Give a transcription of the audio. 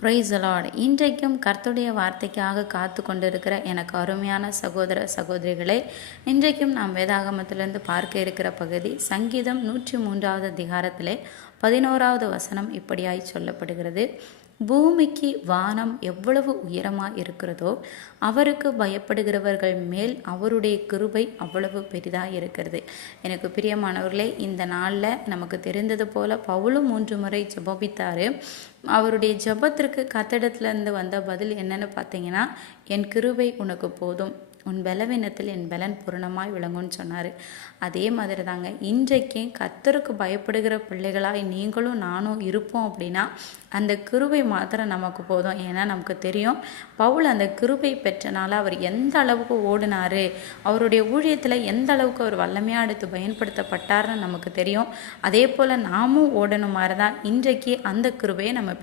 Praise the Lord. இன்றைக்கும் கர்த்தருடைய வார்த்தைக்காக காத்து கொண்டிருக்கிற எனக்கு அருமையான சகோதர சகோதரிகளே, இன்றைக்கும் நாம் வேதாகமத்திலிருந்து பார்க்க இருக்கிற பகுதி சங்கீதம் 103வது அதிகாரத்திலே 11வது வசனம் இப்படியாய் சொல்லப்படுகிறது. பூமிக்கு வானம் எவ்வளவு உயரமாக இருக்கிறதோ அவருக்கு பயப்படுகிறவர்கள் மேல் அவருடைய கிருபை அவ்வளவு பெரிதாக இருக்கிறது. எனக்கு பிரியமானவர்களே, இந்த நாளில் நமக்கு தெரிந்தது போல பவுலும் 3 முறை ஜெபித்தார். அவருடைய ஜெபத்திற்கு கர்த்தரிடத்திலிருந்து வந்த பதில் என்னன்னு பார்த்தீங்கன்னா, என் கிருபை உனக்கு போதும், உன் பலவீனத்தில் என் பலன் பூரணமாய் விளங்கும்னு சொன்னார். அதே மாதிரி தாங்க இன்றைக்கு கர்த்தருக்கு பயப்படுகிற பிள்ளைகளாய் நீங்களும் நானும் இருப்போம் அப்படின்னா அந்த கிருபை மாத்திரம் நமக்கு போதும். ஏன்னா நமக்கு தெரியும் பவுல் அந்த கிருபை பெற்றனால அவர் எந்த அளவுக்கு ஓடினார், அவருடைய ஊழியத்தில் எந்த அளவுக்கு அவர் வல்லமையாக எடுத்து பயன்படுத்தப்பட்டார்னு நமக்கு தெரியும். அதே போல் நாமும் ஓடணும் மாதிரி தான் இன்றைக்கு அந்த கிருபையை நம்ம